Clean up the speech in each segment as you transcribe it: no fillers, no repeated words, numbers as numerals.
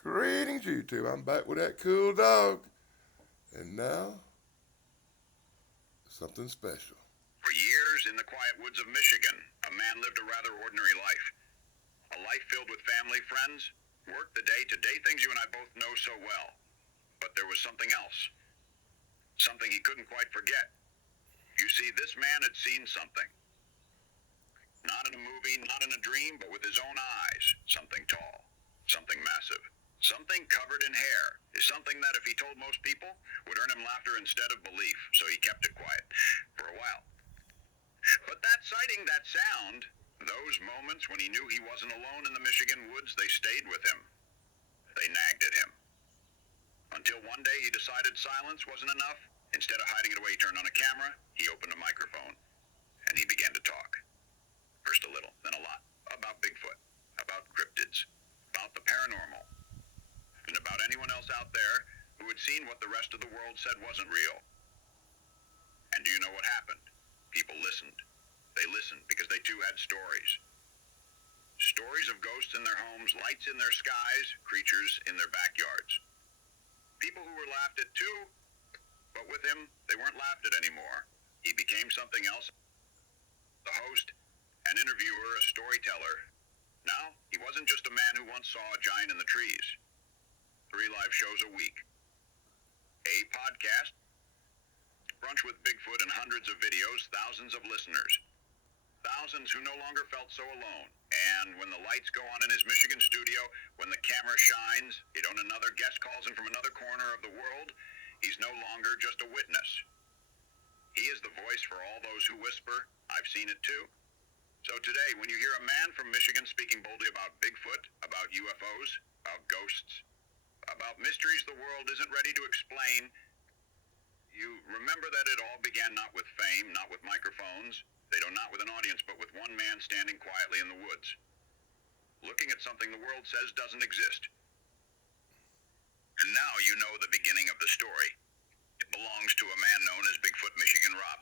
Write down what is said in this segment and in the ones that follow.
Greetings, YouTube. I'm back with that cool dog. And now, something special. For years in the quiet woods of Michigan, a man lived a rather ordinary life. A life filled with family, friends, worked the day-to-day things you and I both know so well. But there was something else. Something he couldn't quite forget. You see, this man had seen something. Not in a movie, not in a dream, but with his own eyes. Something tall. Something massive. Something covered in hair is something that if he told most people would earn him laughter instead of belief, so he kept it quiet for a while. But that sighting, that sound, those moments when he knew he wasn't alone in the Michigan woods, they stayed with him. They nagged at him. Until one day he decided silence wasn't enough. Instead of hiding it away, he turned on a camera, he opened a microphone, and he began to talk. First a little, then a lot, about Bigfoot, about cryptids, about the paranormal, and about anyone else out there who had seen what the rest of the world said wasn't real. And do you know what happened? People listened. They listened because they too had stories. Stories of ghosts in their homes, lights in their skies, creatures in their backyards. People who were laughed at too, but with him, they weren't laughed at anymore. He became something else. A host, an interviewer, a storyteller. Now, he wasn't just a man who once saw a giant in the trees. 3 live shows a week. A podcast, brunch with Bigfoot and hundreds of videos, thousands of listeners. Thousands who no longer felt so alone. And when the lights go on in his Michigan studio, when the camera shines, another guest calls in from another corner of the world, he's no longer just a witness. He is the voice for all those who whisper, "I've seen it too." So today, when you hear a man from Michigan speaking boldly about Bigfoot, about UFOs, about ghosts, about mysteries the world isn't ready to explain, you remember that it all began not with fame, not with microphones, not with an audience, but with one man standing quietly in the woods, looking at something the world says doesn't exist. And now you know the beginning of the story. It belongs to a man known as Bigfoot Michigan Rob.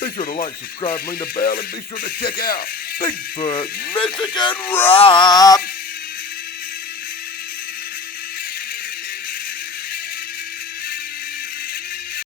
Be sure to like, subscribe, ring the bell, and be sure to check out Bigfoot Michigan Rob.